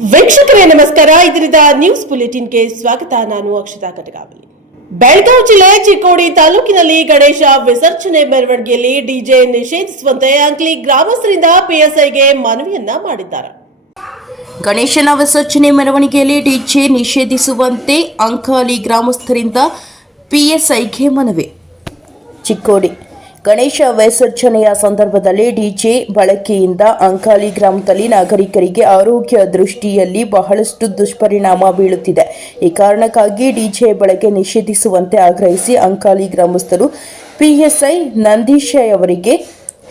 ವೀಕ್ಷಕರೇ ನಮಸ್ಕಾರ. ಇದರಿಂದ ನ್ಯೂಸ್ ಬುಲೆಟಿನ್ಗೆ ಸ್ವಾಗತ. ನಾನು ಅಕ್ಷತಾ ಕಟಗಾವಲಿ. ಬೆಳಗಾವಿ ಜಿಲ್ಲೆ ಚಿಕ್ಕೋಡಿ ತಾಲೂಕಿನಲ್ಲಿ ಗಣೇಶ ವಿಸರ್ಜನೆ ಮೆರವಣಿಗೆಯಲ್ಲಿ ಡಿಜೆ ನಿಷೇಧಿಸುವಂತೆ ಅಂಕಲಿ ಗ್ರಾಮಸ್ಥರಿಂದ ಪಿಎಸ್ಐಗೆ ಮನವಿಯನ್ನ ಮಾಡಿದ್ದಾರೆ. ಗಣೇಶನ ವಿಸರ್ಜನೆ ಮೆರವಣಿಗೆಯಲ್ಲಿ ಡಿಜೆ ನಿಷೇಧಿಸುವಂತೆ ಅಂಕಲಿ ಗ್ರಾಮಸ್ಥರಿಂದ ಪಿಎಸ್ಐಗೆ ಮನವಿ. ಚಿಕ್ಕೋಡಿ ಗಣೇಶ ವಿಸರ್ಜನೆಯ ಸಂದರ್ಭದಲ್ಲಿ ಡಿಜೆ ಬಳಕೆಯಿಂದ ಅಂಕಲಿ ಗ್ರಾಮದಲ್ಲಿ ನಾಗರಿಕರಿಗೆ ಆರೋಗ್ಯ ದೃಷ್ಟಿಯಲ್ಲಿ ಬಹಳಷ್ಟು ದುಷ್ಪರಿಣಾಮ ಬೀಳುತ್ತಿದೆ. ಈ ಕಾರಣಕ್ಕಾಗಿ ಡಿಜೆ ಬಳಕೆ ನಿಷೇಧಿಸುವಂತೆ ಆಗ್ರಹಿಸಿ ಅಂಕಲಿ ಗ್ರಾಮಸ್ಥರು ಪಿಎಸ್ಐ ನಂದೀಶ್ ಅವರಿಗೆ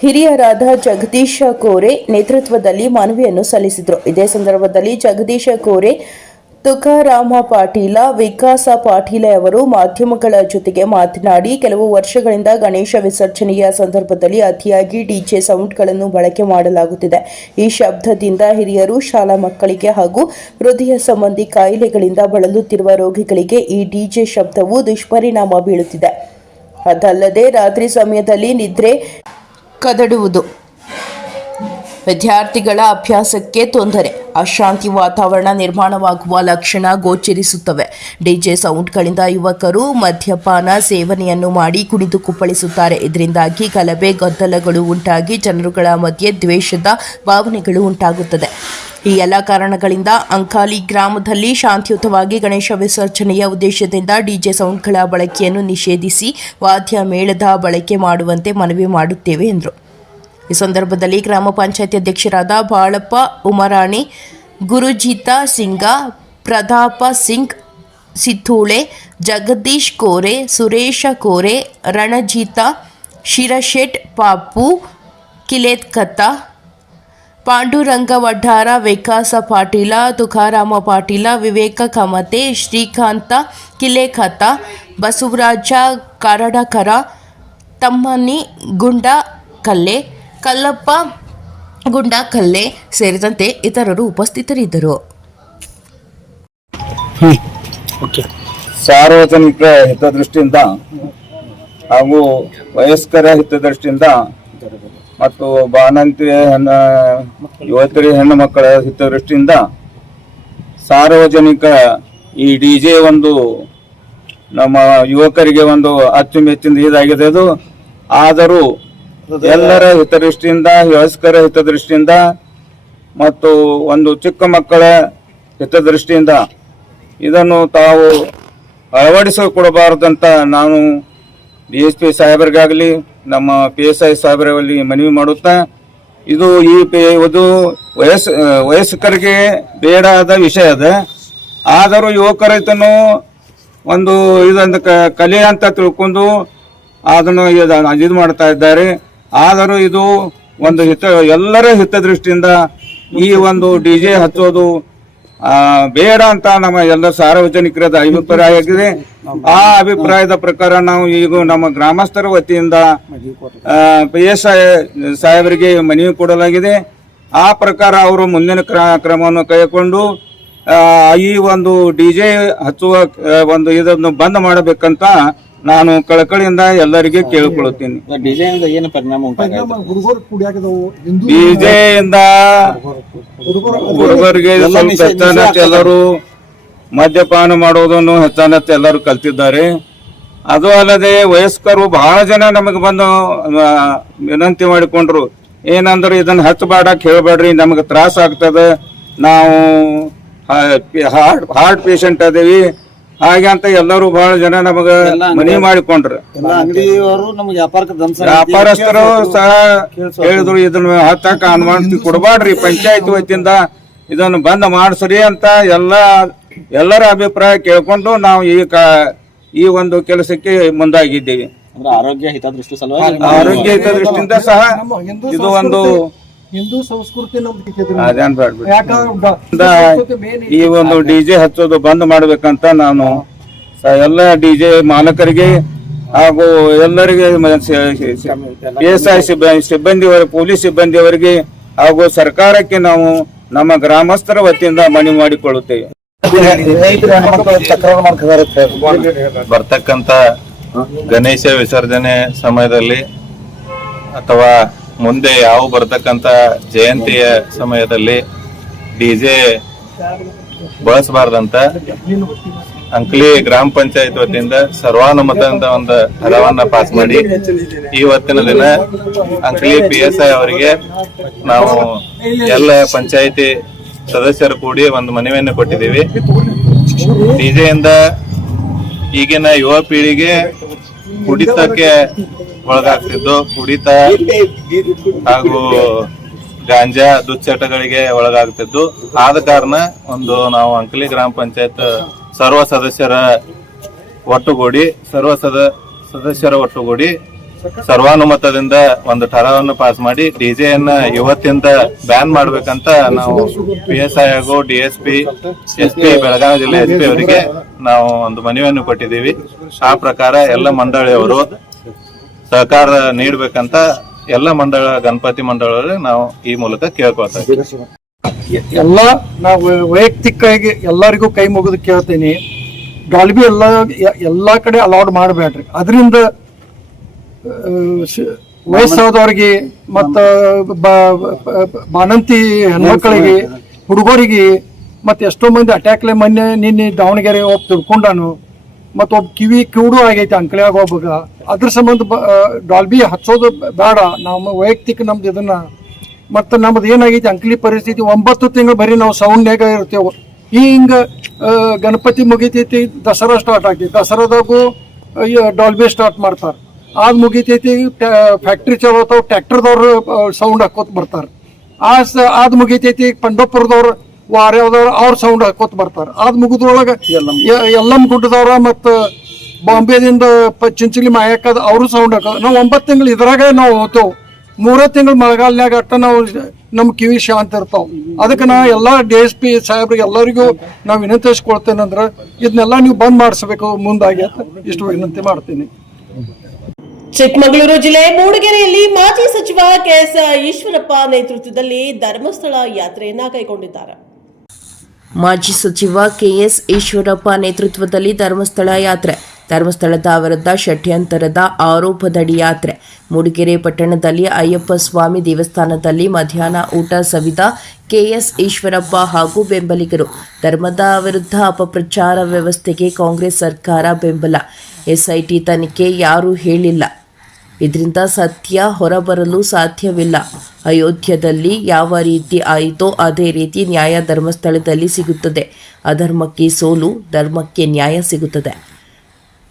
ಹಿರಿಯರಾದ ಜಗದೀಶ ಕೋರೆ ನೇತೃತ್ವದಲ್ಲಿ ಮನವಿಯನ್ನು ಸಲ್ಲಿಸಿದರು. ಇದೇ ಸಂದರ್ಭದಲ್ಲಿ ಜಗದೀಶ ಕೋರೆ, ತುಕಾರಾಮ ಪಾಟೀಲ, ವಿಕಾಸ ಪಾಟೀಲ ಅವರು ಮಾಧ್ಯಮಗಳ ಜೊತೆಗೆ ಮಾತನಾಡಿ, ಕೆಲವು ವರ್ಷಗಳಿಂದ ಗಣೇಶ ವಿಸರ್ಜನೆಯ ಸಂದರ್ಭದಲ್ಲಿ ಅತಿಯಾಗಿ ಡಿಜೆ ಸೌಂಡ್ಗಳನ್ನು ಬಳಕೆ ಮಾಡಲಾಗುತ್ತಿದೆ. ಈ ಶಬ್ದದಿಂದ ಹಿರಿಯರು, ಶಾಲಾ ಮಕ್ಕಳಿಗೆ ಹಾಗೂ ಹೃದಯ ಸಂಬಂಧಿ ಕಾಯಿಲೆಗಳಿಂದ ಬಳಲುತ್ತಿರುವ ರೋಗಿಗಳಿಗೆ ಈ ಡಿಜೆ ಶಬ್ದವು ದುಷ್ಪರಿಣಾಮ ಬೀಳುತ್ತಿದೆ. ಅದಲ್ಲದೆ ರಾತ್ರಿ ಸಮಯದಲ್ಲಿ ನಿದ್ರೆ ಕದಡುವುದು, ವಿದ್ಯಾರ್ಥಿಗಳ ಅಭ್ಯಾಸಕ್ಕೆ ತೊಂದರೆ, ಅಶಾಂತಿ ವಾತಾವರಣ ನಿರ್ಮಾಣವಾಗುವ ಲಕ್ಷಣ ಗೋಚರಿಸುತ್ತವೆ. ಡಿಜೆ ಸೌಂಡ್ಗಳಿಂದ ಯುವಕರು ಮದ್ಯಪಾನ ಸೇವನೆಯನ್ನು ಮಾಡಿ ಕುಣಿದು ಕುಪ್ಪಳಿಸುತ್ತಾರೆ. ಇದರಿಂದಾಗಿ ಗಲಭೆ ಗದ್ದಲಗಳು ಉಂಟಾಗಿ ಜನರುಗಳ ಮಧ್ಯೆ ದ್ವೇಷದ ಭಾವನೆಗಳು ಉಂಟಾಗುತ್ತದೆ. ಈ ಎಲ್ಲ ಕಾರಣಗಳಿಂದ ಅಂಕಲಿ ಗ್ರಾಮದಲ್ಲಿ ಶಾಂತಿಯುತವಾಗಿ ಗಣೇಶ ವಿಸರ್ಜನೆಯ ಉದ್ದೇಶದಿಂದ ಡಿಜೆ ಸೌಂಡ್ಗಳ ಬಳಕೆಯನ್ನು ನಿಷೇಧಿಸಿ ವಾದ್ಯ ಮೇಳದ ಬಳಕೆ ಮಾಡುವಂತೆ ಮನವಿ ಮಾಡುತ್ತೇವೆ ಎಂದರು. ಈ ಸಂದರ್ಭದಲ್ಲಿ ಗ್ರಾಮ ಪಂಚಾಯತ್ ಅಧ್ಯಕ್ಷರಾದ ಬಾಳಪ್ಪ ಉಮರಾಣಿ, ಗುರುಜಿತ ಸಿಂಗ, ಪ್ರತಾಪ ಸಿಂಗ್ ಸಿಥೂಳೆ, ಜಗದೀಶ್ ಕೋರೆ, ಸುರೇಶ ಕೋರೆ, ರಣಜಿತ ಶಿರಶೆಟ್, ಪಾಪು ಕಿಲೇತ್ಕತ್ತ, ಪಾಂಡುರಂಗ ವಡ್ಡಾರ, ವಿಕಾಸ ಪಾಟೀಲ, ತುಕಾರಾಮ ಪಾಟೀಲ, ವಿವೇಕ ಕಮತೆ, ಶ್ರೀಕಾಂತ ಕಿಲೇಖತ, ಬಸವರಾಜ ಕರಡಕರ, ತಮ್ಮನಿ ಗುಂಡಕಲ್ಲೆ, ಕಲ್ಲಪ್ಪ ಗುಂಡಕಲ್ಲೆ ಸೇರಿದಂತೆ ಇತರರು ಉಪಸ್ಥಿತರಿದ್ದರು. ಸಾರ್ವಜನಿಕ ಹಿತದೃಷ್ಟಿಯಿಂದ ಹಾಗೂ ವಯಸ್ಕರ ಹಿತದೃಷ್ಟಿಯಿಂದ ಮತ್ತು ಬಾಣಂತಿ ಯುವತಿಯರ ಹೆಣ್ಣು ಮಕ್ಕಳ ಹಿತದೃಷ್ಟಿಯಿಂದ ಸಾರ್ವಜನಿಕ ಈ ಡಿಜೆ ಒಂದು ನಮ್ಮ ಯುವಕರಿಗೆ ಒಂದು ಅಚ್ಚುಮೆಚ್ಚಿನ ಇದಾಗಿದೆ. ಅದು ಆದರೂ ಎಲ್ಲರ ಹಿತದೃಷ್ಟಿಯಿಂದ, ವಯಸ್ಕರ ಹಿತದೃಷ್ಟಿಯಿಂದ ಮತ್ತು ಒಂದು ಚಿಕ್ಕ ಮಕ್ಕಳ ಹಿತದೃಷ್ಟಿಯಿಂದ ಇದನ್ನು ತಾವು ಅಳವಡಿಸಿಕೊಡಬಾರದಂತ ನಾನು DSP ಸಾಹೇಬರಿಗಾಗಲಿ ನಮ್ಮ PSI ಸಾಹೇಬರಲ್ಲಿ ಮನವಿ ಮಾಡುತ್ತಾ, ಇದು ವಯಸ್ಕರಿಗೆ ಬೇಡಾದ ವಿಷಯ ಅದ. ಆದರೂ ಯುವಕರ ಇದನ್ನು ಒಂದು ಇದೊಂದು ಕಲೆ ಅಂತ ತಿಳ್ಕೊಂಡು ಅದನ್ನು ಇದು ಮಾಡ್ತಾ ಇದ್ದಾರೆ. ಆದರೂ ಇದು ಒಂದು ಎಲ್ಲರ ಹಿತದೃಷ್ಟಿಯಿಂದ ಈ ಒಂದು ಡಿಜೆ ಹಚ್ಚೋದು ಬೇಡ ಅಂತ ನಮ್ಮ ಎಲ್ಲ ಸಾರ್ವಜನಿಕರದ ಅಭಿಪ್ರಾಯ ಆಗಿದೆ. ಆ ಅಭಿಪ್ರಾಯದ ಪ್ರಕಾರ ನಾವು ಈಗ ನಮ್ಮ ಗ್ರಾಮಸ್ಥರ ವತಿಯಿಂದ PSI ಸಾಹೇಬರಿಗೆ ಮನವಿ ಕೊಡಲಾಗಿದೆ. ಆ ಪ್ರಕಾರ ಅವರು ಮುಂದಿನ ಕ್ರಮವನ್ನು ಕೈಗೊಂಡು ಈ ಒಂದು ಡಿಜೆ ಹಚ್ಚುವ ಒಂದು ಇದನ್ನು ಬಂದ್ ಮಾಡಬೇಕಂತ ನಾನು ಕಳಕಳಿಯಿಂದ ಎಲ್ಲರಿಗೆ ಕೇಳಿಕೊಳ್ಳುತ್ತೀನಿ. ಡಿಜೆಯಿಂದ ಏನು ಪರಿಣಾಮ ಉಂಟಾಗಿದೆ? ಡಿಜೆಯಿಂದ ಹುಡುಗರಿಗೆ ಎಲ್ಲರೂ ಮದ್ಯಪಾನ ಮಾಡೋದನ್ನು ಹೆಚ್ಚಾನಚ್ಚ ಎಲ್ಲರೂ ಕಲ್ತಿದ್ದಾರೆ. ಅದು ಅಲ್ಲದೆ ವಯಸ್ಕರು ಬಹಳ ಜನ ನಮಗೆ ಬಂದು ವಿನಂತಿ ಮಾಡಿಕೊಂಡ್ರು, ಏನಂದ್ರೆ ಇದನ್ನ ಹಚ್ಚಬೇಡ, ಕೇಳಬೇಡ್ರಿ, ನಮಗೆ ತ್ರಾಸ ಆಗ್ತದೆ, ನಾವು ಹಾರ್ಟ್ ಪೇಷಂಟ್ ಅದೇವಿ ಹಾಗೆ ಅಂತ ಎಲ್ಲರೂ ಬಹಳ ಜನ ನಮಗ ಮನವಿ ಮಾಡಿಕೊಂಡ್ರು. ವ್ಯಾಪಾರಸ್ಥರು ಸಹ ಹೇಳಿದ್ರು, ಇದನ್ನು ಹತ್ತಕ್ಕೆ ಅನುಮತಿ ಕೊಡಬಾಡ್ರಿ, ಪಂಚಾಯತ್ ವತಿಯಿಂದ ಇದನ್ನು ಬಂದ್ ಮಾಡಿಸ್ರಿ ಅಂತ ಎಲ್ಲರ ಅಭಿಪ್ರಾಯ ಕೇಳ್ಕೊಂಡು ನಾವು ಈ ಒಂದು ಕೆಲಸಕ್ಕೆ ಮುಂದಾಗಿದ್ದೀವಿ. ಆರೋಗ್ಯ ಹಿತದೃಷ್ಟಿ ಸಲುವಾಗಿ, ಆರೋಗ್ಯ ಹಿತದೃಷ್ಟಿಯಿಂದ ಸಹ ಇದು ಒಂದು ಹಿಂದೂ ಸಂಸ್ಕೃತಿ ಈ ಒಂದು ಡಿಜೆ ಹಚ್ಚೋದು ಬಂದ್ ಮಾಡ್ಬೇಕಂತ ನಾನು ಎಲ್ಲ ಡಿಜೆ ಮಾಲಕರಿಗೆ ಹಾಗೂ ಎಲ್ಲರಿಗೆ PSI ಸಿಬ್ಬಂದಿಯವರ, ಪೊಲೀಸ್ ಸಿಬ್ಬಂದಿಯವರಿಗೆ ಹಾಗೂ ಸರ್ಕಾರಕ್ಕೆ ನಾವು ನಮ್ಮ ಗ್ರಾಮಸ್ಥರ ವತಿಯಿಂದ ಮನವಿ ಮಾಡಿಕೊಳ್ಳುತ್ತೇವೆ. ಬರ್ತಕ್ಕಂತ ಗಣೇಶ ವಿಸರ್ಜನೆ ಸಮಯದಲ್ಲಿ ಅಥವಾ ಮುಂದೆ ಯಾವ ಬರ್ತಕ್ಕಂಥ ಜಯಂತಿಯ ಸಮಯದಲ್ಲಿ ಡಿಜೆ ಬಳಸಬಾರ್ದಂತ ಅಂಕ್ಲಿ ಗ್ರಾಮ ಪಂಚಾಯತ್ ವತಿಯಿಂದ ಸರ್ವಾನುಮತದಿಂದ ಒಂದು ಹರವನ್ನ ಪಾಸ್ ಮಾಡಿ ಇವತ್ತಿನ ದಿನ ಅಂಕ್ಲಿ PSI ಅವರಿಗೆ ನಾವು ಎಲ್ಲ ಪಂಚಾಯತಿ ಸದಸ್ಯರು ಕೂಡಿ ಒಂದು ಮನವಿಯನ್ನು ಕೊಟ್ಟಿದ್ದೀವಿ. ಡಿಜೆಯಿಂದ ಈಗಿನ ಯುವ ಪೀಳಿಗೆ ಕುಡಿತಕ್ಕೆ ಒಳಗಾಗ್ತಿದ್ದು, ಕುಡಿತ ಹಾಗೂ ಗಾಂಜಾ ದುಶ್ಚಟಗಳಿಗೆ ಒಳಗಾಗ್ತಿದ್ದು. ಆದ ಕಾರಣ ನಾವು ಅಂಕಲಿ ಗ್ರಾಮ ಪಂಚಾಯತ್ ಸರ್ವ ಸದಸ್ಯರ ಒಟ್ಟುಗೂಡಿ ಸರ್ವಾನುಮತದಿಂದ ಒಂದು ಠರಾವನ್ನು ಪಾಸ್ ಮಾಡಿ ಡಿಜೆಯನ್ನ ಇವತ್ತಿಂದ ಬ್ಯಾನ್ ಮಾಡ್ಬೇಕಂತ ನಾವು PSI ಹಾಗೂ DSP SP ಬೆಳಗಾವಿ ಜಿಲ್ಲೆ SP ಅವರಿಗೆ ನಾವು ಒಂದು ಮನವಿಯನ್ನು ಕೊಟ್ಟಿದ್ದೀವಿ. ಆ ಪ್ರಕಾರ ಎಲ್ಲ ಮಂಡಳಿಯವರು ಸಹಕಾರ ನೀಡಬೇಕಂತ ಎಲ್ಲ ಗಣಪತಿ ಮಂಡಳಿಯವರು ನಾವು ಈ ಮೂಲಕ ಕೇಳ್ಕೊಳ್ತಾ ಇದ್ದೀವಿ. ಎಲ್ಲ ನಾವು ವೈಯಕ್ತಿಕವಾಗಿ ಎಲ್ಲರಿಗೂ ಕೈ ಮುಗಿದು ಕೇಳ್ತೀನಿ, ಡಾಲ್ಬಿ ಎಲ್ಲಾ ಕಡೆ ಅಲೌಡ್ ಮಾಡಬೇಡ್ರಿ. ಅದರಿಂದ ವಯಸ್ಸಾದವ್ರಿಗೆ ಮತ್ತ ಬಾಣಂತಿ ಹೆಣ್ಮಕ್ಳಿಗೆ, ಹುಡುಗರಿಗೆ, ಮತ್ತೆ ಎಷ್ಟೋ ಮಂದಿ ಅಟ್ಯಾಕ್ಲೆ ನಿನ್ನೆ ದಾವಣಗೆರೆ ಒಬ್ಬ ತಿಳ್ಕೊಂಡಾನು, ಮತ್ತು ಒಬ್ಬ ಕಿವಿಡು ಆಗೈತೆ ಅಂಕಳಿಯಾಗ ಒಬ್ಬಗ. ಅದ್ರ ಸಂಬಂಧ ಡಾಲ್ಬಿ ಹಚ್ಚೋದು ಬೇಡ. ನಮ್ಮ ವೈಯಕ್ತಿಕ ನಮ್ದು ಇದನ್ನ, ಮತ್ತು ನಮ್ದು ಏನಾಗೈತಿ ಅಂಕಲಿ ಪರಿಸ್ಥಿತಿ 9 ತಿಂಗಳು ಬರೀ ನಾವು ಸೌಂಡ್ನಾಗ ಇರ್ತೇವೆ. ಹಿಂಗ ಗಣಪತಿ ಮುಗಿತೈತಿ, ದಸರಾ ಸ್ಟಾರ್ಟ್ ಆಗ್ತೈತಿ, ದಸರಾದಾಗೂ ಡಾಲ್ಬಿ ಸ್ಟಾರ್ಟ್ ಮಾಡ್ತಾರೆ. ಆದ್ ಮುಗಿತೈತಿ, ಫ್ಯಾಕ್ಟ್ರಿ ಚಲೋತಾವ, ಟ್ರ್ಯಾಕ್ಟರ್ದವ್ರು ಸೌಂಡ್ ಹಾಕೋತ ಬರ್ತಾರೆ. ಆದ್ ಮುಗಿತೈತಿ, ಪಂಡೋಪುರದವ್ರು ವಾರ್ಯಾವ್ದವ್ರು ಅವ್ರ ಸೌಂಡ್ ಹಾಕೋತ ಬರ್ತಾರೆ. ಆದ್ ಮುಗಿದ್ರೊಳಗೆ ಯಲ್ಲಮ್ಮ ಗುಡ್ಡದವ್ರ ಮತ್ತು ಬಾಂಬೆದಿಂದ ಚಿಂಚಲಿ ಮಾಯಕ್ಕದ ಅವರು ಸೌಂಡ್ ಹಾಕೋದು. ನಾವು 9 ತಿಂಗಳು ಇದ್ರಾಗ ನಾವು ಹೋಗ್ತೇವೆ. 3 ತಿಂಗಳು ಮಳೆಗಾಲನ್ಯಾಗ ಅಟ್ಟ ನಾವು ನಮ್ಮ ಕಿವಿ ಶಾಂತ ಇರ್ತಾವ. ಅದಕ್ಕೆ ನಾ ಎಲ್ಲ DSP ಸಾಹೇಬ್ರಿಗೆ ಎಲ್ಲರಿಗೂ ನಾವು ವಿನಂತಿಸ್ಕೊಳ್ತೇನೆ, ಇದನ್ನೆಲ್ಲ ನೀವು ಬಂದ್ ಮಾಡಿಸ್ಬೇಕು ಮುಂದಾಗಿ ಅಂತ ಇಷ್ಟು ವಿನಂತಿ ಮಾಡ್ತೀನಿ. ಚಿಕ್ಕಮಗಳೂರು ಜಿಲ್ಲೆ ಮೂಡಿಗೆರೆಯಲ್ಲಿ ಮಾಜಿ ಸಚಿವ KS ಈಶ್ವರಪ್ಪ ನೇತೃತ್ವದಲ್ಲಿ ಧರ್ಮಸ್ಥಳ ಯಾತ್ರೆಯನ್ನ ಕೈಗೊಂಡಿದ್ದಾರೆ. ಮಾಜಿ ಸಚಿವ KS ಈಶ್ವರಪ್ಪ ನೇತೃತ್ವದಲ್ಲಿ ಧರ್ಮಸ್ಥಳ ಯಾತ್ರೆ. ಧರ್ಮಸ್ಥಳದ ವಿರುದ್ಧ ಷಡ್ಯಂತರದ ಆರೋಪದಡಿ ಯಾತ್ರೆ. ಮೂಡಿಗೆರೆ ಪಟ್ಟಣದಲ್ಲಿ ಅಯ್ಯಪ್ಪ ಸ್ವಾಮಿ ದೇವಸ್ಥಾನದಲ್ಲಿ ಮಧ್ಯಾಹ್ನ ಊಟ ಸವಿದ KS ಈಶ್ವರಪ್ಪ ಹಾಗೂ ಬೆಂಬಲಿಗರು. ಧರ್ಮದ ವಿರುದ್ಧ ಅಪಪ್ರಚಾರ ವ್ಯವಸ್ಥೆಗೆ ಕಾಂಗ್ರೆಸ್ ಸರ್ಕಾರ ಬೆಂಬಲ. SIT ತನಿಖೆ ಯಾರೂ ಹೇಳಿಲ್ಲ, ಇದರಿಂದ ಸತ್ಯ ಹೊರಬರಲು ಸಾಧ್ಯವಿಲ್ಲ. ಅಯೋಧ್ಯದಲ್ಲಿ ಯಾವ ರೀತಿ ಆಯಿತೋ ಅದೇ ರೀತಿ ನ್ಯಾಯ ಧರ್ಮಸ್ಥಳದಲ್ಲಿ ಸಿಗುತ್ತದೆ. ಅಧರ್ಮಕ್ಕೆ ಸೋಲು, ಧರ್ಮಕ್ಕೆ ನ್ಯಾಯ ಸಿಗುತ್ತದೆ.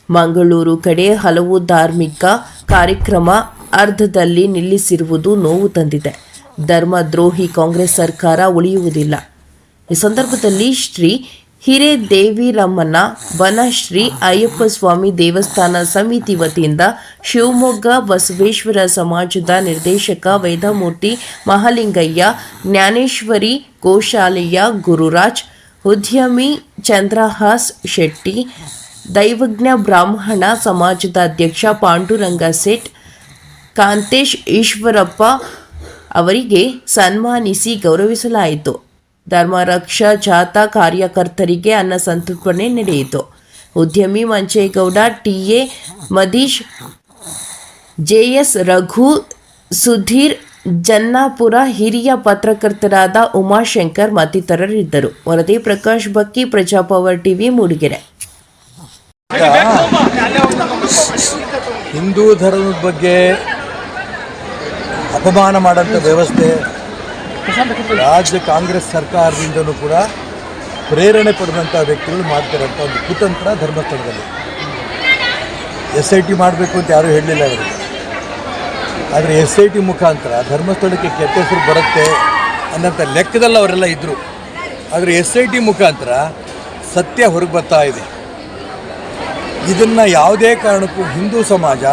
ಮಂಗಳೂರು ಕಡೆ ಹಲವು ಧಾರ್ಮಿಕ ಕಾರ್ಯಕ್ರಮ ಅರ್ಧದಲ್ಲಿ ನಿಲ್ಲಿಸಿರುವುದು ನೋವು ತಂದಿದೆ. ಧರ್ಮದ್ರೋಹಿ ಕಾಂಗ್ರೆಸ್ ಸರ್ಕಾರ ಉಳಿಯುವುದಿಲ್ಲ. ಈ ಸಂದರ್ಭದಲ್ಲಿ ಶ್ರೀ ಹಿರೇದೇವಿರಮ್ಮನ ಬನಶ್ರೀ ಅಯ್ಯಪ್ಪ ಸ್ವಾಮಿ ದೇವಸ್ಥಾನ ಸಮಿತಿ ವತಿಯಿಂದ ಶಿವಮೊಗ್ಗ ಬಸವೇಶ್ವರ ಸಮಾಜದ ನಿರ್ದೇಶಕ ವೇದಮೂರ್ತಿ ಮಹಾಲಿಂಗಯ್ಯ, ಜ್ಞಾನೇಶ್ವರಿ ಗೋಶಾಲೆಯ ಗುರುರಾಜ್, ಉದ್ಯಮಿ ಚಂದ್ರಹಾಸ್ ಶೆಟ್ಟಿ, ದೈವಜ್ಞ ಬ್ರಾಹ್ಮಣ ಸಮಾಜದ ಅಧ್ಯಕ್ಷ ಪಾಂಡುರಂಗ ಸೇಠ್, ಕಾಂತೇಶ್ ಈಶ್ವರಪ್ಪ ಅವರಿಗೆ ಸನ್ಮಾನಿಸಿ ಗೌರವಿಸಲಾಯಿತು. ಧರ್ಮರಕ್ಷಾ ಜಾಥಾ ಕಾರ್ಯಕರ್ತರಿಗೆ ಅನ್ನ ಸಂತರ್ಪಣೆ ನಡೆಯಿತು. ಉದ್ಯಮಿ ಮಂಚೇಗೌಡ, TA ಮದೀಶ್, JS ರಘು, ಸುಧೀರ್ ಜನ್ನಾಪುರ, ಹಿರಿಯ ಪತ್ರಕರ್ತರಾದ ಉಮಾಶಂಕರ್ ಮತ್ತಿತರರಿದ್ದರು. ವರದಿ ಪ್ರಕಾಶ್ ಬಕ್ಕಿ, ಪ್ರಜಾಪವರ್ TV, ಮೂಡಿಗೆರೆ. ಹಿಂದೂ ಧರ್ಮದ ಬಗ್ಗೆ ಅಪಮಾನ ಮಾಡೋಂಥ ವ್ಯವಸ್ಥೆ ರಾಜ್ಯ ಕಾಂಗ್ರೆಸ್ ಸರ್ಕಾರದಿಂದಲೂ ಕೂಡ ಪ್ರೇರಣೆ ಪಡೆದಂಥ ವ್ಯಕ್ತಿಗಳು ಮಾಡ್ತಿರೋಂಥ ಒಂದು ಕುತಂತ್ರ ಧರ್ಮಸ್ಥಳದಲ್ಲಿ. SIT ಮಾಡಬೇಕು ಅಂತ ಯಾರೂ ಹೇಳಲಿಲ್ಲ ಅವರಿಗೆ. ಆದರೆ SIT ಮುಖಾಂತರ ಧರ್ಮಸ್ಥಳಕ್ಕೆ ಕೆಟ್ಟ ಹೆಸರು ಬರುತ್ತೆ ಅನ್ನೋಂಥ ಲೆಕ್ಕದಲ್ಲಿ ಅವರೆಲ್ಲ ಇದ್ದರು. ಆದರೆ SIT ಮುಖಾಂತರ ಸತ್ಯ ಹೊರಗೆ ಬರ್ತಾ ಇದೆ. ಇದನ್ನು ಯಾವುದೇ ಕಾರಣಕ್ಕೂ ಹಿಂದೂ ಸಮಾಜ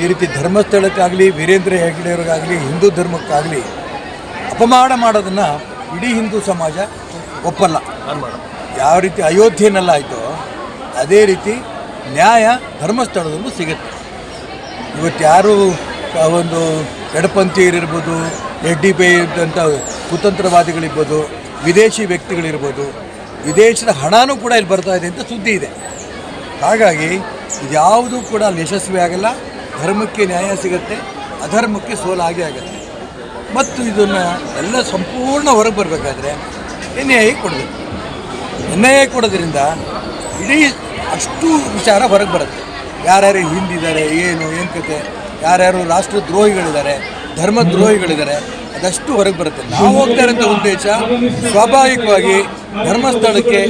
ಈ ರೀತಿ ಧರ್ಮಸ್ಥಳಕ್ಕಾಗಲಿ, ವೀರೇಂದ್ರ ಹೆಗ್ಗಡೆಯವ್ರಿಗಾಗಲಿ, ಹಿಂದೂ ಧರ್ಮಕ್ಕಾಗಲಿ ಅಪಮಾನ ಮಾಡೋದನ್ನು ಇಡೀ ಹಿಂದೂ ಸಮಾಜ ಒಪ್ಪಲ್ಲ. ಯಾವ ರೀತಿ ಅಯೋಧ್ಯೆನೆಲ್ಲ ಆಯಿತೋ ಅದೇ ರೀತಿ ನ್ಯಾಯ ಧರ್ಮಸ್ಥಳದಲ್ಲೂ ಸಿಗುತ್ತೆ. ಇವತ್ತು ಯಾರು ಒಂದು ಎಡಪಂಥೀಯರಿರ್ಬೋದು, SDP ಇದ್ದಂಥ ಕುತಂತ್ರವಾದಿಗಳಿರ್ಬೋದು, ವಿದೇಶಿ ವ್ಯಕ್ತಿಗಳಿರ್ಬೋದು, ವಿದೇಶದ ಹಣನೂ ಕೂಡ ಇಲ್ಲಿ ಬರ್ತಾ ಇದೆ ಅಂತ ಸುದ್ದಿ ಇದೆ. ಹಾಗಾಗಿ ಇದ್ಯಾವುದೂ ಕೂಡ ಯಶಸ್ವಿ ಆಗಲ್ಲ. ಧರ್ಮಕ್ಕೆ ನ್ಯಾಯ ಸಿಗುತ್ತೆ, ಅಧರ್ಮಕ್ಕೆ ಸೋಲಾಗೇ ಆಗುತ್ತೆ. ಮತ್ತು ಇದನ್ನು ಎಲ್ಲ ಸಂಪೂರ್ಣ ಹೊರಗೆ ಬರಬೇಕಾದ್ರೆ NIA ಕೊಡಬೇಕು. NIA ಕೊಡೋದ್ರಿಂದ ಇಡೀ ಅಷ್ಟು ವಿಚಾರ ಹೊರಗೆ ಬರುತ್ತೆ. ಯಾರ್ಯಾರು ಹಿಂದಿದ್ದಾರೆ, ಏನು ಕತೆ, ಯಾರ್ಯಾರು ರಾಷ್ಟ್ರದ್ರೋಹಿಗಳಿದ್ದಾರೆ, ಧರ್ಮದ್ರೋಹಿಗಳಿದ್ದಾರೆ, ಅದಷ್ಟು ಹೊರಗೆ ಬರುತ್ತೆ. ನಾವು ಹೋಗ್ತಾ ಇರೋಂಥ ಉದ್ದೇಶ ಸ್ವಾಭಾವಿಕವಾಗಿ ಧರ್ಮಸ್ಥಳಕ್ಕೆ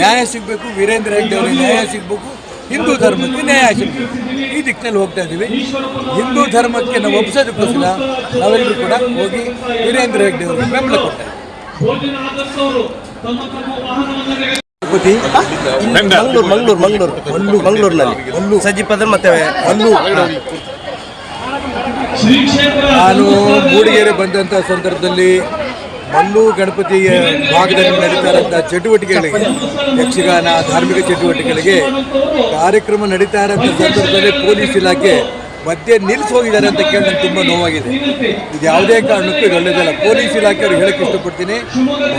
ನ್ಯಾಯ ಸಿಗಬೇಕು, ವೀರೇಂದ್ರ ಹೆಗ್ಡೆ ಅವರಿಗೆ ನ್ಯಾಯ ಸಿಗಬೇಕು, ಹಿಂದೂ ಧರ್ಮಕ್ಕೆ ನ್ಯಾಯ ಸಿಗಬೇಕು. ಈ ದಿಕ್ಕಿನಲ್ಲಿ ಹೋಗ್ತಾ ಇದ್ದೀವಿ. ಹಿಂದೂ ಧರ್ಮಕ್ಕೆ ನಾವು ಒಪ್ಪಿಸೋದಕ್ಕೋಸ್ಕರ ನಾವೆಲ್ಲರೂ ಕೂಡ ಹೋಗಿ ವೀರೇಂದ್ರ ಹೆಗ್ಡೆ ಅವರಿಗೆ ಬೆಂಬಲ ಕೊಡ್ತಾ ಮಂಗಳೂರಿನಲ್ಲಿ ಸಜ್ಜಿಪದ ಮತ್ತೆ ನಾನು ಮೂಡಿಗೆರೆ ಬಂದಂಥ ಸಂದರ್ಭದಲ್ಲಿ ಮಲ್ಲು ಗಣಪತಿಯ ಭಾಗದಲ್ಲಿ ನಡೀತಾ ಇರೋಂಥ ಚಟುವಟಿಕೆಗಳಿಗೆ, ಯಕ್ಷಗಾನ ಧಾರ್ಮಿಕ ಚಟುವಟಿಕೆಗಳಿಗೆ ಕಾರ್ಯಕ್ರಮ ನಡೀತಾ ಇರೋಂಥ ಸಂದರ್ಭದಲ್ಲಿ ಪೊಲೀಸ್ ಇಲಾಖೆ ಮಧ್ಯೆ ನಿಲ್ಲಿಸಿ ಹೋಗಿದ್ದಾರೆ ಅಂತ ಕೇಳಿ ನನಗೆ ತುಂಬ ನೋವಾಗಿದೆ. ಇದು ಯಾವುದೇ ಕಾರಣಕ್ಕೂ ಇದು ಒಳ್ಳೆಯದಲ್ಲ. ಪೊಲೀಸ್ ಇಲಾಖೆಯವ್ರಿಗೆ ಹೇಳಕ್ಕೆ ಇಷ್ಟಪಡ್ತೀನಿ,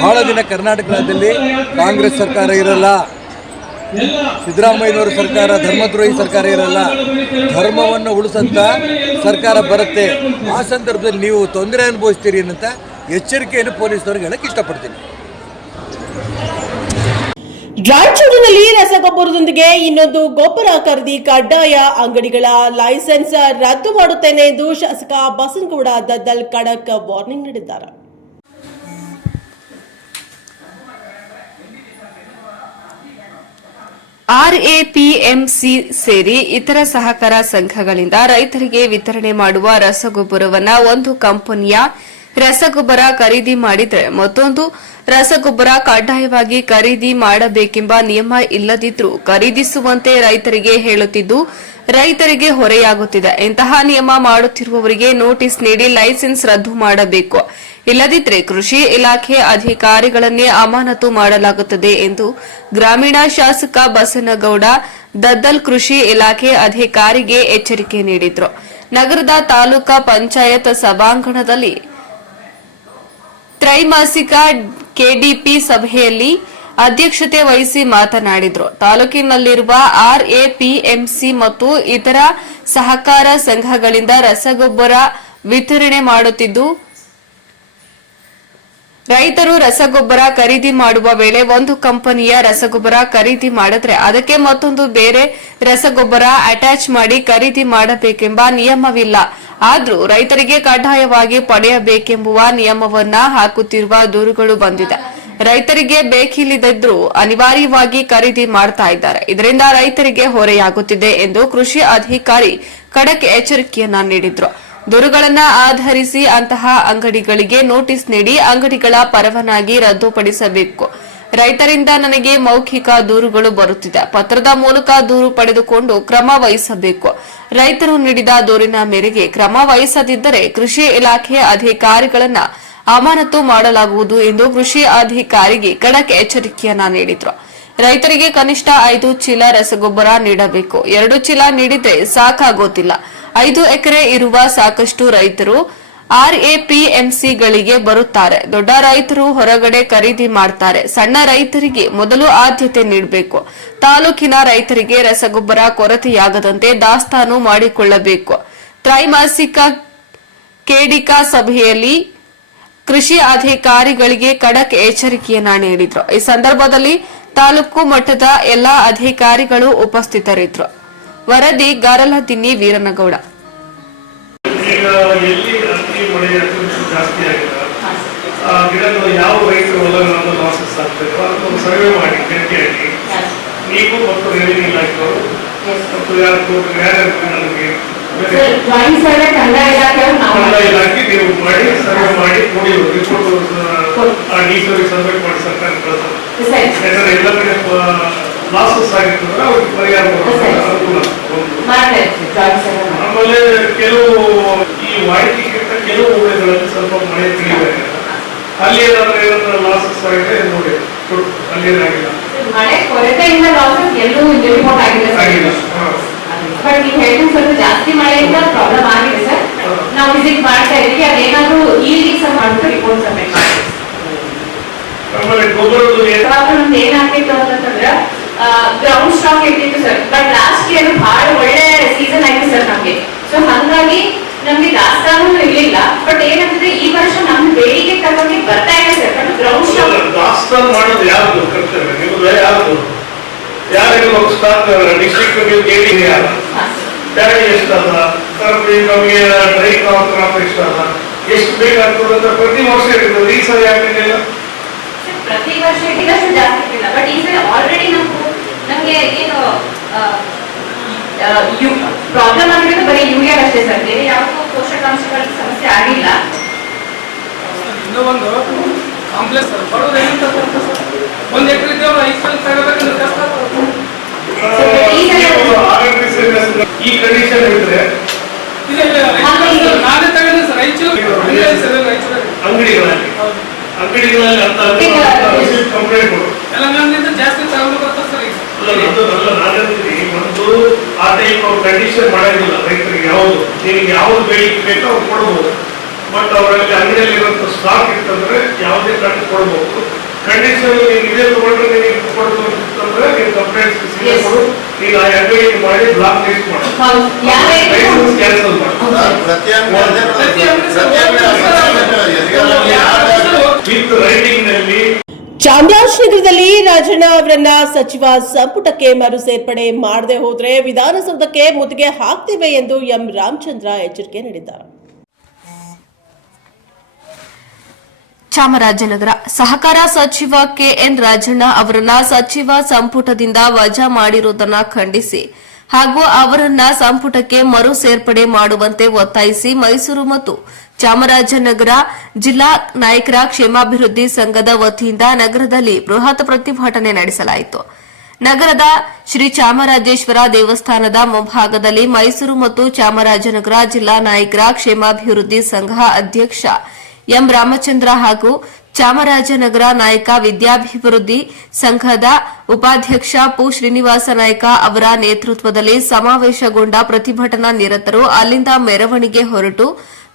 ಬಹಳ ದಿನ ಕರ್ನಾಟಕ ರಾಜ್ಯದಲ್ಲಿ ಕಾಂಗ್ರೆಸ್ ಸರ್ಕಾರ ಇರಲ್ಲ, ಸಿದ್ದರಾಮಯ್ಯನವರ ಸರ್ಕಾರ ಧರ್ಮದ್ರೋಹಿ ಸರ್ಕಾರ ಇರಲ್ಲ, ಧರ್ಮವನ್ನು ಉಳಿಸಂತ ಸರ್ಕಾರ ಬರುತ್ತೆ. ಆ ಸಂದರ್ಭದಲ್ಲಿ ನೀವು ತೊಂದರೆ ಅನುಭವಿಸ್ತೀರಿ ಅನ್ನಂತ ಎಚ್ಚರಿಕೆಯನ್ನು ಪೊಲೀಸರಿಗೆ ಹೇಳಕ್ಕೆ ಇಷ್ಟಪಡ್ತೀನಿ. ರಾಯಚೂರಿನಲ್ಲಿ ರಸಗೊಬ್ಬರದೊಂದಿಗೆ ಇನ್ನೊಂದು ಗೊಬ್ಬರ ಖರೀದಿ ಕಡ್ಡಾಯ, ಅಂಗಡಿಗಳ ಲೈಸೆನ್ಸ್ ರದ್ದು ಮಾಡುತ್ತೇನೆ ಎಂದು ಶಾಸಕ ಬಸನಗೌಡ ದದ್ದಲ್ ಖಡಕ್ ವಾರ್ನಿಂಗ್ ನೀಡಿದ್ದಾರೆ. RAPMC ಸೇರಿ ಇತರ ಸಹಕಾರ ಸಂಘಗಳಿಂದ ರೈತರಿಗೆ ವಿತರಣೆ ಮಾಡುವ ರಸಗೊಬ್ಬರವನ್ನು ಒಂದು ಕಂಪನಿಯ ರಸಗೊಬ್ಬರ ಖರೀದಿ ಮಾಡಿದರೆ ಮತ್ತೊಂದು ರಸಗೊಬ್ಬರ ಕಡ್ಡಾಯವಾಗಿ ಖರೀದಿ ಮಾಡಬೇಕೆಂಬ ನಿಯಮ ಇಲ್ಲದಿದ್ದರೂ ಖರೀದಿಸುವಂತೆ ರೈತರಿಗೆ ಹೇಳುತ್ತಿದ್ದು ರೈತರಿಗೆ ಹೊರೆಯಾಗುತ್ತಿದೆ. ಇಂತಹ ನಿಯಮ ಮಾಡುತ್ತಿರುವವರಿಗೆ ನೋಟಿಸ್ ನೀಡಿ ಲೈಸೆನ್ಸ್ ರದ್ದು ಮಾಡಬೇಕು, ಇಲ್ಲದಿದ್ದರೆ ಕೃಷಿ ಇಲಾಖೆ ಅಧಿಕಾರಿಗಳನ್ನೇ ಅಮಾನತು ಮಾಡಲಾಗುತ್ತದೆ ಎಂದು ಗ್ರಾಮೀಣ ಶಾಸಕ ಬಸನಗೌಡ ದದ್ದಲ್ ಕೃಷಿ ಇಲಾಖೆ ಅಧಿಕಾರಿಗೆ ಎಚ್ಚರಿಕೆ ನೀಡಿದರು. ನಗರದ ತಾಲೂಕಾ ಪಂಚಾಯತ್ ಸಭಾಂಗಣದಲ್ಲಿ ತ್ರೈಮಾಸಿಕ ಕೆಡಿಪಿ ಸಭೆಯಲ್ಲಿ ಅಧ್ಯಕ್ಷತೆ ವಹಿಸಿ ಮಾತನಾಡಿದರು. ತಾಲೂಕಿನಲ್ಲಿರುವ RAPMC ಮತ್ತು ಇತರ ಸಹಕಾರ ಸಂಘಗಳಿಂದ ರಸಗೊಬ್ಬರ ವಿತರಣೆ ಮಾಡುತ್ತಿದ್ದು ರೈತರು ರಸಗೊಬ್ಬರ ಖರೀದಿ ಮಾಡುವ ವೇಳೆ ಒಂದು ಕಂಪನಿಯ ರಸಗೊಬ್ಬರ ಖರೀದಿ ಮಾಡಿದ್ರೆ ಅದಕ್ಕೆ ಮತ್ತೊಂದು ಬೇರೆ ರಸಗೊಬ್ಬರ ಅಟ್ಯಾಚ್ ಮಾಡಿ ಖರೀದಿ ಮಾಡಬೇಕೆಂಬ ನಿಯಮವಿಲ್ಲ. ಆದರೂ ರೈತರಿಗೆ ಕಡ್ಡಾಯವಾಗಿ ಪಡೆಯಬೇಕೆಂಬುವ ನಿಯಮವನ್ನ ಹಾಕುತ್ತಿರುವ ದೂರುಗಳು ಬಂದಿದೆ. ರೈತರಿಗೆ ಬೇಕಿಲ್ಲದಿದ್ರೂ ಅನಿವಾರ್ಯವಾಗಿ ಖರೀದಿ ಮಾಡ್ತಾ ಇದ್ದಾರೆ. ಇದರಿಂದ ರೈತರಿಗೆ ಹೊರೆಯಾಗುತ್ತಿದೆ ಎಂದು ಕೃಷಿ ಅಧಿಕಾರಿ ಖಡಕ್ ಎಚ್ಚರಿಕೆಯನ್ನ ನೀಡಿದ್ರು. ದೂರುಗಳನ್ನ ಆಧರಿಸಿ ಅಂತಹ ಅಂಗಡಿಗಳಿಗೆ ನೋಟಿಸ್ ನೀಡಿ ಅಂಗಡಿಗಳ ಪರವಾನಗಿ ರದ್ದುಪಡಿಸಬೇಕು. ರೈತರಿಂದ ನನಗೆ ಮೌಖಿಕ ದೂರುಗಳು ಬರುತ್ತಿದೆ, ಪತ್ರದ ಮೂಲಕ ದೂರು ಪಡೆದುಕೊಂಡು ಕ್ರಮ ವಹಿಸಬೇಕು. ರೈತರು ನೀಡಿದ ದೂರಿನ ಮೇರೆಗೆ ಕ್ರಮ ವಹಿಸದಿದ್ದರೆ ಕೃಷಿ ಇಲಾಖೆ ಅಧಿಕಾರಿಗಳನ್ನ ಅಮಾನತು ಮಾಡಲಾಗುವುದು ಎಂದು ಕೃಷಿ ಅಧಿಕಾರಿಗೆ ಖಡಕ್ ಎಚ್ಚರಿಕೆಯನ್ನ ನೀಡಿದ್ರು. ರೈತರಿಗೆ ಕನಿಷ್ಠ 5 ಚೀಲ ರಸಗೊಬ್ಬರ ನೀಡಬೇಕು. 2 ಚೀಲ ನೀಡಿದ್ರೆ ಸಾಕಾಗೋದಿಲ್ಲ. 5 ಎಕರೆ ಇರುವ ಸಾಕಷ್ಟು ರೈತರು RAPMCಗಳಿಗೆ ಬರುತ್ತಾರೆ. ದೊಡ್ಡ ರೈತರು ಹೊರಗಡೆ ಖರೀದಿ ಮಾಡ್ತಾರೆ. ಸಣ್ಣ ರೈತರಿಗೆ ಮೊದಲು ಆದ್ಯತೆ ನೀಡಬೇಕು. ತಾಲೂಕಿನ ರೈತರಿಗೆ ರಸಗೊಬ್ಬರ ಕೊರತೆಯಾಗದಂತೆ ದಾಸ್ತಾನು ಮಾಡಿಕೊಳ್ಳಬೇಕು. ತ್ರೈಮಾಸಿಕ ಕೆಡಿಕಾ ಸಭೆಯಲ್ಲಿ ಕೃಷಿ ಅಧಿಕಾರಿಗಳಿಗೆ ಖಡಕ್ ಎಚ್ಚರಿಕೆಯನ್ನ ನೀಡಿದ್ರು. ಈ ಸಂದರ್ಭದಲ್ಲಿ ತಾಲೂಕು ಮಟ್ಟದ ಎಲ್ಲಾ ಅಧಿಕಾರಿಗಳು ಉಪಸ್ಥಿತರಿದ್ದರು. ವರದಿ ಗಾರಲದಿನ್ನಿ ವೀರನಗೌಡ. ಈಗ ಎಲ್ಲಿ ಅತಿ ಮಳೆ ಜಾಸ್ತಿ ಆಗಿದೆ, ಆ ಗಿಡಗಳು ಯಾವ ರೈತರ ಹೊಲಗಳನ್ನು ಲಾಸಸ್ ಆಗ್ಬೇಕು ಅದನ್ನು ಸರ್ವೆ ಮಾಡಿ ಗಟ್ಟಿಯಾಗಿ ನೀವು ಮತ್ತು ರೆವಿನ್ಯೂ ಇಲಾಖೆಯವರು ಮತ್ತು ಯಾರ್ಯಾರು ನಮಗೆ ಇಲಾಖೆ ನೀವು ಮಾಡಿ ಸರ್ವೆ ಮಾಡಿ ನೋಡಿ ರಿಪೋರ್ಟ್ ನೀಟಾಗಿ ಸರ್ವೆ ಮಾಡಿ ಸರ್ಕಾರ ಕಳಿಸೋದು. ಯಾಕಂದ್ರೆ ಎಲ್ಲ ಕಡೆ ಲಾಸಸ್ ಆಗಿರ್ತಂದ್ರೆ ಅವ್ರಿಗೆ ಪರಿಹಾರ ಅನುಕೂಲ. ಆಮೇಲೆ ಕೆಲವು ಈ ವಾಡಿಕೆಗಿಂತ ಕೆಲವು ಊರುಗಳಲ್ಲಿ ಸ್ವಲ್ಪ ಮಳೆ ಕಡಿಮೆ ಅಲ್ಲಿ ಏನಾದ್ರೂ ಲಾಸಸ್ ಆಗಿದೆ ನೋಡಿ, ಅಲ್ಲಿ ಏನಾಗಿಲ್ಲ, ಮಳೆ ಕೊರತೆಯಿಂದ ಲಾಸಸ್ ಎಲ್ಲೂ ರಿಪೋರ್ಟ್ ಆಗಿಲ್ಲ. ಬಟ್ ನೀವು ಹೇಳಿದ ಸ್ವಲ್ಪ ಜಾಸ್ತಿ ಮಳೆಯಿಂದ ಪ್ರಾಬ್ಲಮ್ ಆಗಿದೆ ಸರ್. ನಾವು ವಿಸಿಟ್ ಮಾಡ್ತಾ ಇದೀವಿ, ಅದೇನಾದ್ರೂ ಈ ಸಹ ಮಾಡ್ಬಿಟ್ಟು ರಿಪೋರ್ಟ್ ಸಬ್ಮಿಟ್ ಮಾಡಿ. ಆಮೇಲೆ ಗೊಬ್ಬರದ್ದು ಏನಾಗ್ತಿತ್ತು ಅಂತಂದ್ರೆ ಗ್ರೌಂಡ್ ಸ್ಟಾಕ್ ಇರ್ತಿತ್ತು ಸರ್. ಬಟ್ ಲಾಸ್ಟ್ ಇಯರ್ ಬಹಳ ಒಳ್ಳೆ ಸೀಸನ್ ಆಯ್ತು ಸರ್ ನಮ್ಗೆ. ಸೊ ಹಂಗಾಗಿ ನಮ್ಗೆ ದಾಸ್ತಾನು ಇರ್ಲಿಲ್ಲ. ಬಟ್ ಏನಂದ್ರೆ ಈ ವರ್ಷ ನಮ್ ಬೇಡಿಕೆ ತಗೊಂಡು ಬರ್ತಾ ಇದೆ ಸರ್. ಬಟ್ ಗ್ರೌಂಡ್ ಸ್ಟಾಕ್ ದಾಸ್ತಾನು ಮಾಡೋದು ಯಾರು ಕರ್ತವ್ಯ ನಿಮ್ದು? ಯಾರು ಯಾರಿಗೂ ಸ್ಟಾಕ್ ಡಿಸ್ಟ್ರಿಕ್ಟ್ ನೀವು ಕೇಳಿದ್ರಿ ಯಾರು ಬ್ಯಾಡಿ ಎಷ್ಟಲ್ಲ ನಮಗೆ ಡ್ರೈ ಕ್ರಾಪ್ ಎಷ್ಟಲ್ಲ ಎಷ್ಟು ಬೇಕಾಗ್ತದೆ ಅಂತ ಪ್ರತಿ ವರ್ಷ ಇರ್ತದೆ. ಈ ಸಲ ಯಾಕಿಲ್ಲ? ಪ್ರತಿ ವರ್ಷ ಇದಷ್ಟು ಜಾಸ್ತಿ ಇಲ್ಲ. ಬಟ್ ಈ ಸಲ ಆಲ್ರೆಡಿ ನಮ್ಗೆ ಏನು ಪ್ರಾಬ್ಲಮ್ ಆಗಿರೋದು ಬರೀ ಯೂರಿಯಾ ಅಷ್ಟೇ ಸರ್. ಬೇರೆ ಯಾವುದೋ ಪೋಷಕಾಂಶಗಳ ಸಮಸ್ಯೆ ಆಗಿಲ್ಲ. ಇನ್ನೂ ಒಂದು ಕಾಂಪ್ಲೆಕ್ಸ್ ಬರೋದು ಏನಂತ ಒಂದು ಎಕರೆ ಇದ್ದೇವೆ 5 ಸಲ ತಗೋಬೇಕಂದ್ರೆ ಕಷ್ಟ. ಈ ಕಂಡೀಷನ್ ಇದ್ರೆ ನಾನೇ ತಗೊಂಡೆ ಸರ್. ಅಂಗಡಿಗಳಲ್ಲಿ ಅಂತ ಕಂಪ್ಲೇಂಟ್ ತೆಲಂಗಾಣದಿಂದ ಜಾಸ್ತಿ ತಗೊಂಡು ಬರ್ತಾರೆ ಸರ್. ಒಂದು ಆ ಟೈಪ್ ಕಂಡೀಷನ್ ಮಾಡೋದಿಲ್ಲ ರೈತರಿಗೆ. ಯಾವುದು ನಿಮಗೆ ಯಾವ್ದು ಬೇಡಿಕೆ ಬೇಕೋ ಅವ್ರು ಕೊಡ್ಬೋದು. ಬಟ್ ಅವರಲ್ಲಿ ಅಂಗಡಿಯಲ್ಲಿ ಇರುವಂತ ಸ್ಟಾಕ್ ಇತ್ತಂದ್ರೆ ಯಾವುದೇ ಕಡೆ ಕೊಡ್ಬೋದು. ಕಂಡೀಷನ್ ನೀವು ಇದೇ ತಗೊಂಡ್ರೆ ನಿಮಗೆ ಕೊಡ್ಬೋದು ಅಂತಂದ್ರೆ ನೀವು ಕಂಪ್ಲೇಂಟ್ ಕೊಡು. ಈಗ ಆ ಅಂಗಡಿ ಮಾಡಿ ಬ್ಲಾಕ್ ಲಿಸ್ಟ್ ಮಾಡಿ ಲೈಸೆನ್ಸ್ ಕ್ಯಾನ್ಸಲ್ ಮಾಡಿ ವಿತ್ ರೈಟಿಂಗ್ ನಲ್ಲಿ. ಚಾಮರಾಜನಗರದಲ್ಲಿ ರಾಜಣ್ಣ ಅವರನ್ನ ಸಚಿವ ಸಂಪುಟಕ್ಕೆ ಮರು ಸೇರ್ಪಡೆ ಮಾಡದೆ ಹೋದ್ರೆ ವಿಧಾನಸೌಧಕ್ಕೆ ಮುತ್ತಿಗೆ ಹಾಕ್ತೇವೆ ಎಂದು ಎಂ ರಾಮಚಂದ್ರ ಎಚ್ಚರಿಕೆ ನೀಡಿದ್ದಾರೆ. ಚಾಮರಾಜನಗರ ಸಹಕಾರ ಸಚಿವ ಕೆಎನ್ ರಾಜಣ್ಣ ಅವರನ್ನ ಸಚಿವ ಸಂಪುಟದಿಂದ ವಜಾ ಮಾಡಿರುವುದನ್ನು ಖಂಡಿಸಿ ಹಾಗೂ ಅವರನ್ನ ಸಂಪುಟಕ್ಕೆ ಮರು ಸೇರ್ಪಡೆ ಮಾಡುವಂತೆ ಒತ್ತಾಯಿಸಿ ಮೈಸೂರು ಮತ್ತು ಚಾಮರಾಜನಗರ ಜಿಲ್ಲಾ ನಾಯಕರ ಕ್ಷೇಮಾಭಿವೃದ್ಧಿ ಸಂಘದ ವತಿಯಿಂದ ನಗರದಲ್ಲಿ ಬೃಹತ್ ಪ್ರತಿಭಟನೆ ನಡೆಸಲಾಯಿತು. ನಗರದ ಶ್ರೀ ಚಾಮರಾಜೇಶ್ವರ ದೇವಸ್ಥಾನದ ಮುಂಭಾಗದಲ್ಲಿ ಮೈಸೂರು ಮತ್ತು ಚಾಮರಾಜನಗರ ಜಿಲ್ಲಾ ನಾಯಕರ ಕ್ಷೇಮಾಭಿವೃದ್ಧಿ ಸಂಘ ಅಧ್ಯಕ್ಷ ಎಂ ರಾಮಚಂದ್ರ ಹಾಗೂ ಚಾಮರಾಜನಗರ ನಾಯಕ ವಿದ್ಯಾಭಿವೃದ್ಧಿ ಸಂಘದ ಉಪಾಧ್ಯಕ್ಷ ಪು ಶ್ರೀನಿವಾಸ ನಾಯ್ಕ ಅವರ ನೇತೃತ್ವದಲ್ಲಿ ಸಮಾವೇಶಗೊಂಡ ಪ್ರತಿಭಟನಾ ನಿರತರು ಅಲ್ಲಿಂದ ಮೆರವಣಿಗೆ ಹೊರಟು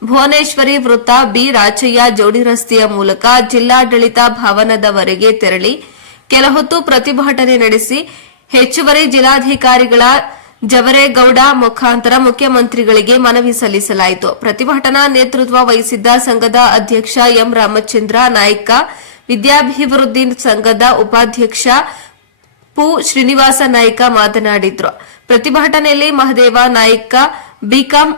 ಭುವನೇಶ್ವರಿ ವೃತ್ತ ಬಿ ರಾಚಯ್ಯ ಜೋಡಿ ರಸ್ತೆಯ ಮೂಲಕ ಜಿಲ್ಲಾಡಳಿತ ಭವನದವರೆಗೆ ತೆರಳಿ ಕೆಲಹೊತ್ತು ಪ್ರತಿಭಟನೆ ನಡೆಸಿ ಹೆಚ್ಚುವರಿ ಜಿಲ್ಲಾಧಿಕಾರಿಗಳ ಜವರೇಗೌಡ ಮುಖಾಂತರ ಮುಖ್ಯಮಂತ್ರಿಗಳಿಗೆ ಮನವಿ ಸಲ್ಲಿಸಲಾಯಿತು. ಪ್ರತಿಭಟನಾ ನೇತೃತ್ವ ವಹಿಸಿದ್ದ ಸಂಘದ ಅಧ್ಯಕ್ಷ ಎಂ ರಾಮಚಂದ್ರ ನಾಯ್ಕ, ವಿದ್ಯಾಭಿವೃದ್ಧಿ ಸಂಘದ ಉಪಾಧ್ಯಕ್ಷ ಪು ಶ್ರೀನಿವಾಸ ನಾಯ್ಕ ಮಾತನಾಡಿದರು. ಪ್ರತಿಭಟನೆಯಲ್ಲಿ ಮಹದೇವ ನಾಯ್ಕ, ಬಿಕಾಂ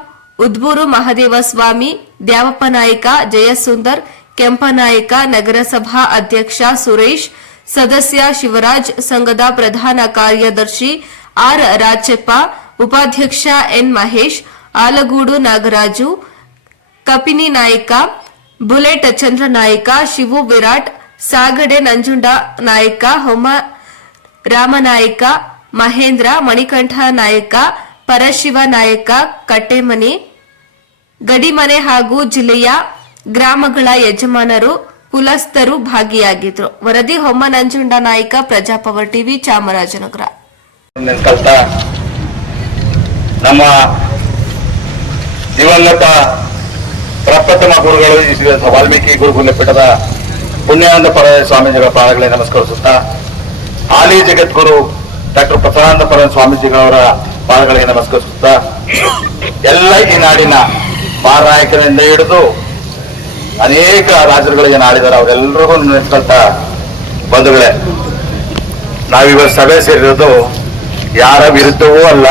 ಉದ್ಬೂರು ಮಹದೇವ ಸ್ವಾಮಿ, ದ್ಯಾವಪ್ಪ ನಾಯ್ಕ, ಜಯಸುಂದರ್, ಕೆಂಪನಾಯ್ಕ, ನಗರಸಭಾ ಅಧ್ಯಕ್ಷ ಸುರೇಶ್, ಸದಸ್ಯ ಶಿವರಾಜ್, ಸಂಘದ ಪ್ರಧಾನ ಕಾರ್ಯದರ್ಶಿ ಆರ್ ರಾಚಪ್ಪ, ಉಪಾಧ್ಯಕ್ಷ ಎನ್ ಮಹೇಶ್, ಆಲಗೂಡು ನಾಗರಾಜು, ಕಪಿನಿ ನಾಯ್ಕ, ಬುಲೆಟ್ ಚಂದ್ರನಾಯ್ಕ, ಶಿವು ವಿರಾಟ್, ಸಾಗಡೆ ನಂಜುಂಡ ನಾಯ್ಕ, ಹೊಮ್ಮ ರಾಮನಾಯ್ಕ, ಮಹೇಂದ್ರ, ಮಣಿಕಂಠ ನಾಯ್ಕ, ಪರಶಿವ ನಾಯಕ, ಕಟ್ಟೆಮನೆ, ಗಡಿಮನೆ ಹಾಗೂ ಜಿಲ್ಲೆಯ ಗ್ರಾಮಗಳ ಯಜಮಾನರು, ಕುಲಸ್ಥರು ಭಾಗಿಯಾಗಿದ್ದರು. ವರದಿ ಹೊಮ್ಮ ನಂಜುಂಡ ನಾಯ್ಕ, ಪ್ರಜಾಪವರ್ ಟಿವಿ, ಚಾಮರಾಜನಗರ. ಕಲ್ತ ನಮ್ಮ ದಿವಂಗತ ಪ್ರಪ್ರಥಮ ಗುರುಗಳು ಈ ವಾಲ್ಮೀಕಿ ಗುರುಕುಲ ಪೀಠದ ಪುಣ್ಯಾನಂದ ಪರ ಸ್ವಾಮೀಜಿಗಳ ಪಾದಗಳಿಗೆ ನಮಸ್ಕರಿಸುತ್ತಾ, ಹಾಲಿ ಜಗದ್ಗುರು ಡಾಕ್ಟರ್ ಪ್ರಸನ್ನಾನಂದ ಪರ ಸ್ವಾಮೀಜಿಗಳವರ ಪಾದಗಳಿಗೆ ನಮಸ್ಕರಿಸುತ್ತಾ, ಎಲ್ಲ ಈ ನಾಡಿನ ಮಾರಾಯಕರಿಂದ ಹಿಡಿದು ಅನೇಕ ರಾಜರುಗಳಿಗೆ ನಾಡಿದ್ದಾರೆ ಅವರೆಲ್ಲರಿಗೂ ನೆನೆಸ್ಕೊಳ್ತಾ ಬಂಧುಗಳೇ, ನಾವಿವತ್ತು ಸಭೆ ಸೇರಿರೋದು ಯಾರ ವಿರುದ್ಧವೂ ಅಲ್ಲ,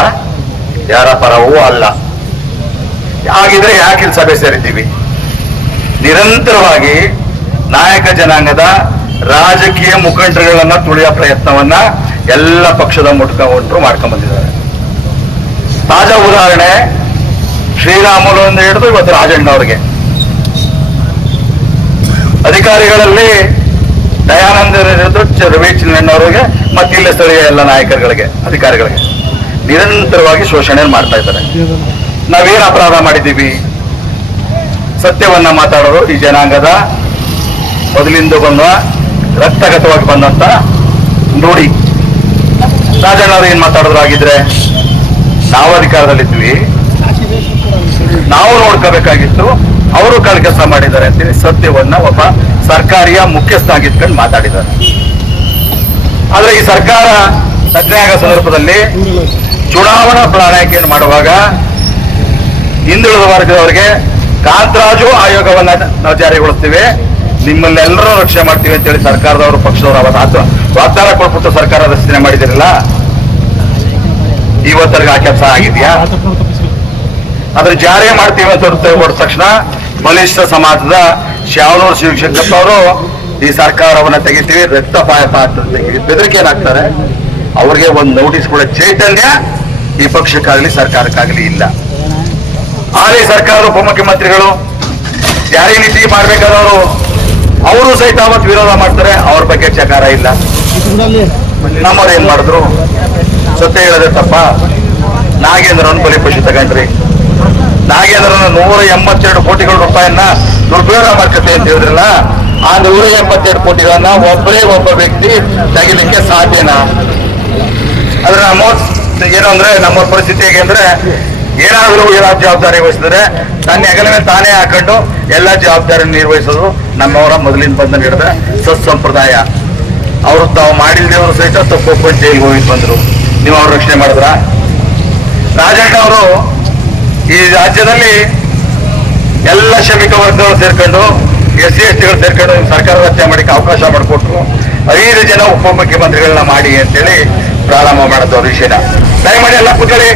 ಯಾರ ಪರವೂ ಅಲ್ಲ. ಹಾಗಿದ್ರೆ ಯಾಕೆ ಇಲ್ಲಿ ಸಭೆ ಸೇರಿದ್ದೀವಿ? ನಿರಂತರವಾಗಿ ನಾಯಕ ಜನಾಂಗದ ರಾಜಕೀಯ ಮುಖಂಡರುಗಳನ್ನ ತುಳಿಯೋ ಪ್ರಯತ್ನವನ್ನ ಎಲ್ಲ ಪಕ್ಷದ ಮುಖಂಡರು ಮಾಡ್ಕೊಂಡ್ ಬಂದಿದ್ದಾರೆ. ತಾಜಾ ಉದಾಹರಣೆ ಶ್ರೀರಾಮುಲು ಅಂತ ಹಿಡಿದು ಇವತ್ತು ರಾಜಣ್ಣ ಅವರಿಗೆ, ಅಧಿಕಾರಿಗಳಲ್ಲಿ ದಯಾನಂದ ರವಿ ಚಿನ್ನಣ್ಣವರಿಗೆ ಮತ್ತೆ ಇಲ್ಲ ಸ್ಥಳೀಯ ಎಲ್ಲ ನಾಯಕರುಗಳಿಗೆ, ಅಧಿಕಾರಿಗಳಿಗೆ ನಿರಂತರವಾಗಿ ಶೋಷಣೆ ಮಾಡ್ತಾ ಇದ್ದಾರೆ. ನಾವೇನು ಅಪರಾಧ ಮಾಡಿದ್ದೀವಿ? ಸತ್ಯವನ್ನ ಮಾತಾಡೋರು ಈ ಜನಾಂಗದ ಮೊದಲಿಂದ ಬಂದ ರಕ್ತಗತವಾಗಿ ಬಂದಂತ ನೋಡಿ. ರಾಜಣ್ಣವ್ರು ಏನ್ ಮಾತಾಡಿದ್ರು ಆಗಿದ್ರೆ ನಾವು ಅಧಿಕಾರದಲ್ಲಿದ್ವಿ, ನಾವು ನೋಡ್ಕೋಬೇಕಾಗಿತ್ತು, ಅವರು ಕೆಲಸ ಮಾಡಿದ್ದಾರೆ ಅಂತೇಳಿ ಸತ್ಯವನ್ನ ಒಬ್ಬ ಸರ್ಕಾರಿಯ ಮುಖ್ಯಸ್ಥನಾಗಿದ್ಕೊಂಡು ಮಾತಾಡಿದ್ದಾರೆ. ಆದ್ರೆ ಈ ಸರ್ಕಾರ ರಚನೆ ಆಗೋ ಸಂದರ್ಭದಲ್ಲಿ ಚುನಾವಣಾ ಪ್ರಣಾಳಿಕೆಯನ್ನು ಮಾಡುವಾಗ ಹಿಂದುಳಿದ ವರ್ಗದವರಿಗೆ ಕಾಂತರಾಜು ಆಯೋಗವನ್ನ ನಾವು ಜಾರಿಗೊಳಿಸ್ತೀವಿ, ನಿಮ್ಮನ್ನೆಲ್ಲರೂ ರಕ್ಷಣೆ ಮಾಡ್ತೀವಿ ಅಂತೇಳಿ ಸರ್ಕಾರದವರು ಪಕ್ಷದವರು ಅವತ್ತು ವಾಗ್ದಾನ ಕೊಟ್ಬಿಟ್ಟು ಸರ್ಕಾರ ರಚನೆ ಮಾಡಿದಿರಲ್ಲ, ಇವತ್ತರೆಗೆ ಆ ಕೆಲಸ ಆಗಿದೆಯಾ? ಅದ್ರ ಜಾರಿ ಮಾಡ್ತೀವಿ ಅಂತ ಹೊರಟ ತಕ್ಷಣ ಬಲಿಷ್ಠ ಸಮಾಜದ ಶಾವನೂರು ಶಿವಶಂಕರಪ್ಪ ಅವರು ಈ ಸರ್ಕಾರವನ್ನ ತೆಗಿತೀವಿ, ರಕ್ತಪಾತ ತೆಗಿತೀವಿ ಬೆದರಿಕೆ ಏನಾಗ್ತಾರೆ. ಅವ್ರಿಗೆ ಒಂದು ನೋಟಿಸ್ ಕೂಡ ಚೈತನ್ಯ ಈ ಪಕ್ಷಕ್ಕಾಗಲಿ ಸರ್ಕಾರಕ್ಕಾಗಲಿ ಇಲ್ಲ. ಹಾಲಿ ಸರ್ಕಾರದ ಉಪಮುಖ್ಯಮಂತ್ರಿಗಳು ಜಾರಿ ನೀತಿ ಮಾಡ್ಬೇಕಾದವರು ಅವರು ಸಹಿತ ಅವತ್ತು ವಿರೋಧ ಮಾಡ್ತಾರೆ, ಅವ್ರ ಬಗ್ಗೆ ಚಕಾರ ಇಲ್ಲ. ನಮ್ಮವ್ರು ಏನ್ ಮಾಡಿದ್ರು? ಸತ್ಯ ಹೇಳದೆ ತಪ್ಪ. ನಾಗೇಂದ್ರನ ಬಲಿಪಶು ತಗೊಂಡ್ರಿ, ನಾಗೇಂದ್ರನ 182 ಕೋಟಿಗಳ ರೂಪಾಯಿಯನ್ನ ದುರುಪಯೋಗ ಮಾಡ್ಕತೆ ಅಂತ ಹೇಳಿದ್ರಲ್ಲ, ಆ 182 ಕೋಟಿಗಳನ್ನ ಒಬ್ಬರೇ ಒಬ್ಬ ವ್ಯಕ್ತಿ ತೆಗಿಲಿಕ್ಕೆ ಸಾಧ್ಯನಾ? ಆದ್ರೆ ಏನು ಅಂದ್ರೆ ನಮ್ಮ ಪರಿಸ್ಥಿತಿ ಹೇಗೆ ಅಂದ್ರೆ, ಏನಾದರೂ ಎಲ್ಲ ಜವಾಬ್ದಾರಿ ವಹಿಸಿದ್ರೆ ತನ್ನ ಹೆಗಲ ತಾನೇ ಹಾಕೊಂಡು ಎಲ್ಲ ಜವಾಬ್ದಾರಿ ನಿರ್ವಹಿಸೋದು ನಮ್ಮವರ ಮೊದಲಿನ ಬಂಧನ ಹಿಡಿದ ಸತ್ಸಂಪ್ರದಾಯ. ಅವರು ತಾವು ಮಾಡಿಲ್ದೇವರು ಸಹಿತ ತಪ್ಪು ಜೈಲಿಗೆ ಹೋಗಿ ಬಂದ್ರು. ನೀವು ಅವ್ರ ರಕ್ಷಣೆ ಮಾಡಿದ್ರ? ರಾಜಣ್ಣ ಅವರು ಈ ರಾಜ್ಯದಲ್ಲಿ ಎಲ್ಲ ಶ್ರಮಿಕ ವರ್ಗಗಳು ಸೇರ್ಕೊಂಡು SC STಗಳು ಸೇರ್ಕೊಂಡು ಸರ್ಕಾರ ರಚನೆ ಮಾಡಕ್ಕೆ ಅವಕಾಶ ಮಾಡಿಕೊಟ್ರು. 5 ಜನ ಉಪಮುಖ್ಯಮಂತ್ರಿಗಳನ್ನ ಮಾಡಿ ಅಂತೇಳಿ ಪ್ರಾರಂಭ ಮಾಡಿದವ್ರ ವಿಷಯನ ದಯಮಾಡಿ ಎಲ್ಲ ಕೂತ್ಕೊಳ್ಳಿ.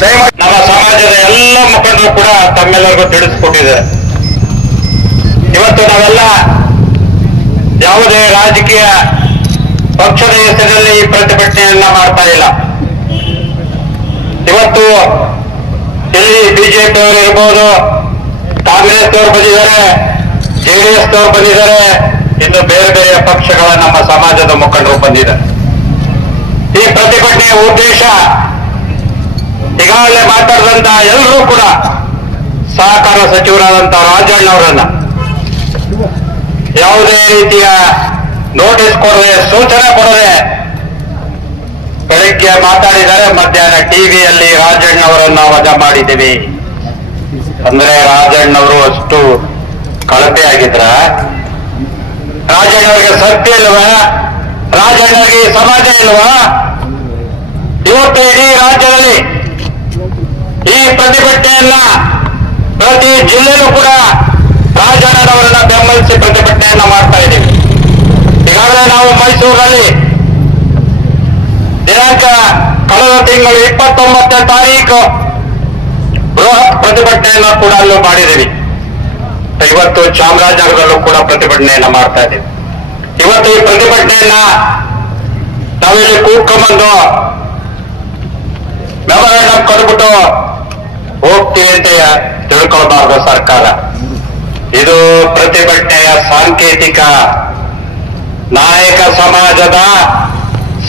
ದಯಮಾಡಿ ನಮ್ಮ ಸಮಾಜದ ಎಲ್ಲ ಮುಖಂಡರು ಕೂಡ ತಮ್ಮೆಲ್ಲರಿಗೂ ತಿಳಿಸ್ಕೊಟ್ಟಿದ್ದಾರೆ. ಇವತ್ತು ನಾವೆಲ್ಲ ಯಾವುದೇ ರಾಜಕೀಯ ಪಕ್ಷದ ಹೆಸರಲ್ಲಿ ಈ ಪ್ರತಿಭಟನೆಯನ್ನ ಮಾಡ್ತಾ ಇಲ್ಲ. ಇವತ್ತು ಇಲ್ಲಿ ಬಿಜೆಪಿ ಅವರು ಇರ್ಬೋದು, ಕಾಂಗ್ರೆಸ್ ಅವರು ಬಂದಿದ್ದಾರೆ, JDS ಅವರು ಬಂದಿದ್ದಾರೆ, ಇನ್ನು ಬೇರೆ ಬೇರೆ ಪಕ್ಷಗಳ ನಮ್ಮ ಸಮಾಜದ ಮುಖಂಡರು ಬಂದಿದ್ದಾರೆ. ಈ ಪ್ರತಿಭಟನೆಯ ಉದ್ದೇಶ ಈಗಾಗಲೇ ಮಾತಾಡಿದಂತ ಎಲ್ಲರೂ ಕೂಡ ಸಹಕಾರ ಸಚಿವರಾದಂತಹ ರಾಜಣ್ಣ ಅವರನ್ನ ಯಾವುದೇ ರೀತಿಯ ನೋಟಿಸ್ ಕೊಡದೆ, ಸೂಚನೆ ಕೊಡದೆ ಬೆಳಗ್ಗೆ ಮಾತಾಡಿದರೆ, ಮಧ್ಯಾಹ್ನ ಟಿವಿಯಲ್ಲಿ ರಾಜಣ್ಣವರನ್ನ ವಜಾ ಮಾಡಿದ್ದೀವಿ ಅಂದ್ರೆ ರಾಜಣ್ಣವರು ಅಷ್ಟು ಕಳಪೆ ಆಗಿದ್ರ? ರಾಜಣ್ಣವರಿಗೆ ಸತ್ಯ ಇಲ್ವಾ? ರಾಜಣ್ಣವರಿಗೆ ಸಮಾಜ ಇಲ್ವಾ? ಇವತ್ತು ಇಡೀ ರಾಜ್ಯದಲ್ಲಿ ಈ ಪ್ರತಿಭಟನೆಯನ್ನ ಪ್ರತಿ ಜಿಲ್ಲೆಯಲ್ಲೂ ಕೂಡ ರಾಜಣ್ಣನವರನ್ನ ಬೆಂಬಲಿಸಿ ಪ್ರತಿಭಟನೆಯನ್ನ ಮಾಡ್ತಾ ಇದ್ದೀವಿ. ಈಗಾಗಲೇ ನಾವು ಮೈಸೂರಲ್ಲಿ ದಿನಾಂಕ ಕಳೆದ ತಿಂಗಳು 29ನೇ ತಾರೀಕು ಬೃಹತ್ ಪ್ರತಿಭಟನೆಯನ್ನ ಕೂಡ ಅಲ್ಲೂ ಮಾಡಿದ್ದೀವಿ. ಇವತ್ತು ಚಾಮರಾಜನಗರದಲ್ಲೂ ಕೂಡ ಪ್ರತಿಭಟನೆಯನ್ನ ಮಾಡ್ತಾ ಇದ್ದೀವಿ. ಇವತ್ತು ಈ ಪ್ರತಿಭಟನೆಯನ್ನ ನಾವಿಲ್ಲಿ ಕೂತ್ಕೊಂಡ್ಬಂದು ಮೆಮೊರಾಂಡಮ್ ಕೊಟ್ಬಿಟ್ಟು ಹೋಗ್ತೀವಿ ಅಂತ ತಿಳ್ಕೊಳ್ಬಾರ್ದು ಸರ್ಕಾರ. ಇದು ಪ್ರತಿಭಟನೆಯ ಸಾಂಕೇತಿಕ. ನಾಯಕ ಸಮಾಜದ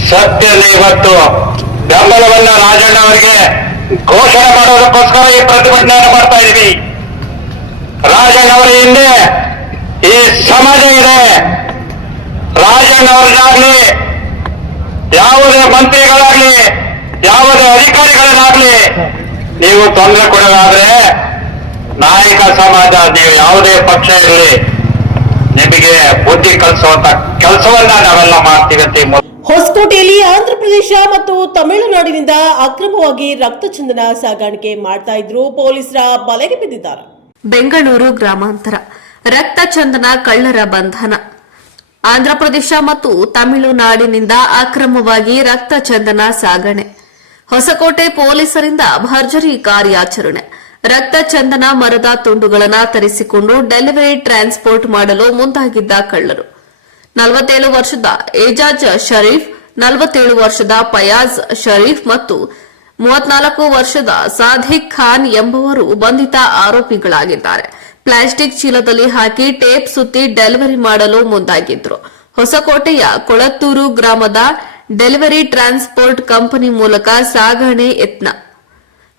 ಸತ್ಯದ ಇವತ್ತು ಬೆಂಬಲವನ್ನ ರಾಜಣ್ಣ ಅವರಿಗೆ ಘೋಷಣೆ ಮಾಡೋದಕ್ಕೋಸ್ಕರ ಈ ಪ್ರತಿಭಟನೆಯನ್ನು ಮಾಡ್ತಾ ಇದ್ವಿ. ರಾಜಣ್ಣ ಅವರ ಹಿಂದೆ ಈ ಸಮಾಜ ಇದೆ. ರಾಜಣ್ಣ ಅವರಿಗಾಗ್ಲಿ, ಯಾವುದೇ ಮಂತ್ರಿಗಳಾಗ್ಲಿ, ಯಾವುದೇ ಅಧಿಕಾರಿಗಳನ್ನಾಗ್ಲಿ ನೀವು ತೊಂದರೆ ಕೊಡೋದಾದ್ರೆ ನಾಯಕ ಸಮಾಜ, ನೀವು ಯಾವುದೇ ಪಕ್ಷ ಇರಲಿ, ನಿಮಗೆ ಬುದ್ಧಿ ಕಲಿಸುವಂತ ಕೆಲಸವನ್ನ ನಾವೆಲ್ಲ ಮಾಡ್ತೀವಿ ಅಂತ. ಹೊಸಕೋಟೆಯಲ್ಲಿ ಆಂಧ್ರಪ್ರದೇಶ ಮತ್ತು ತಮಿಳುನಾಡಿನಿಂದ ಅಕ್ರಮವಾಗಿ ರಕ್ತಚಂದನ ಸಾಗಾಣಿಕೆ ಮಾಡ್ತಾ ಇದ್ರು, ಪೊಲೀಸರ ಬಲೆಗೆ ಬಿದ್ದಿದ್ದಾರೆ. ಬೆಂಗಳೂರು ಗ್ರಾಮಾಂತರ ರಕ್ತಚಂದನ ಕಳ್ಳರ ಬಂಧನ. ಆಂಧ್ರಪ್ರದೇಶ ಮತ್ತು ತಮಿಳುನಾಡಿನಿಂದ ಅಕ್ರಮವಾಗಿ ರಕ್ತಚಂದನ ಸಾಗಣೆ. ಹೊಸಕೋಟೆ ಪೊಲೀಸರಿಂದ ಭರ್ಜರಿ ಕಾರ್ಯಾಚರಣೆ. ರಕ್ತಚಂದನ ಮರದ ತುಂಡುಗಳನ್ನು ತರಿಸಿಕೊಂಡು ಡೆಲಿವರಿ ಟ್ರಾನ್ಸ್ಪೋರ್ಟ್ ಮಾಡಲು ಮುಂದಾಗಿದ್ದ ಕಳ್ಳರು 47 ವರ್ಷದ ಏಜಾಜ್ ಶರೀಫ್, 47 ವರ್ಷದ ಫಯಾಜ್ ಶರೀಫ್ ಮತ್ತು 34 ವರ್ಷದ ಸಾದಿಕ್ ಖಾನ್ ಎಂಬುವರು ಬಂಧಿತ ಆರೋಪಿಗಳಾಗಿದ್ದಾರೆ. ಪ್ಲಾಸ್ಟಿಕ್ ಚೀಲದಲ್ಲಿ ಹಾಕಿ ಟೇಪ್ ಸುತ್ತಿ ಡೆಲಿವರಿ ಮಾಡಲು ಮುಂದಾಗಿದ್ರು. ಹೊಸಕೋಟೆಯ ಕೊಳತ್ತೂರು ಗ್ರಾಮದ ಡೆಲಿವರಿ ಟ್ರಾನ್ಸ್ಪೋರ್ಟ್ ಕಂಪನಿ ಮೂಲಕ ಸಾಗಣೆ ಯತ್ನ.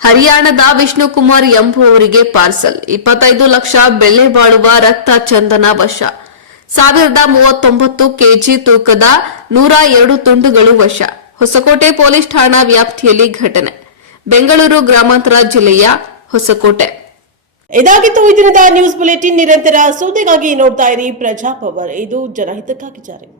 ಹರಿಯಾಣದ ವಿಷ್ಣುಕುಮಾರ್ ಎಂಬುವವರಿಗೆ ಪಾರ್ಸಲ್. 25 ಲಕ್ಷ ಬೆಲೆ ಬಾಳುವ ರಕ್ತ ಚಂದನ ವಶ. 1039 ಕೆಜಿ ತೂಕದ 102 ತುಂಡುಗಳು ವಶ. ಹೊಸಕೋಟೆ ಪೊಲೀಸ್ ಠಾಣಾ ವ್ಯಾಪ್ತಿಯಲ್ಲಿ ಘಟನೆ. ಬೆಂಗಳೂರು ಗ್ರಾಮಾಂತರ ಜಿಲ್ಲೆಯ ಹೊಸಕೋಟೆ. ಇದಾಗಿತ್ತು ಈ ದಿನದ ನ್ಯೂಸ್ ಬುಲೆಟಿನ್. ನಿರಂತರ ಸುದ್ದಿಗಾಗಿ ನೋಡ್ತಾ ಇರಿ ಪ್ರಜಾಪವರ್. ಇದು ಜನಹಿತಕ್ಕಾಗಿ ಜಾರಿ.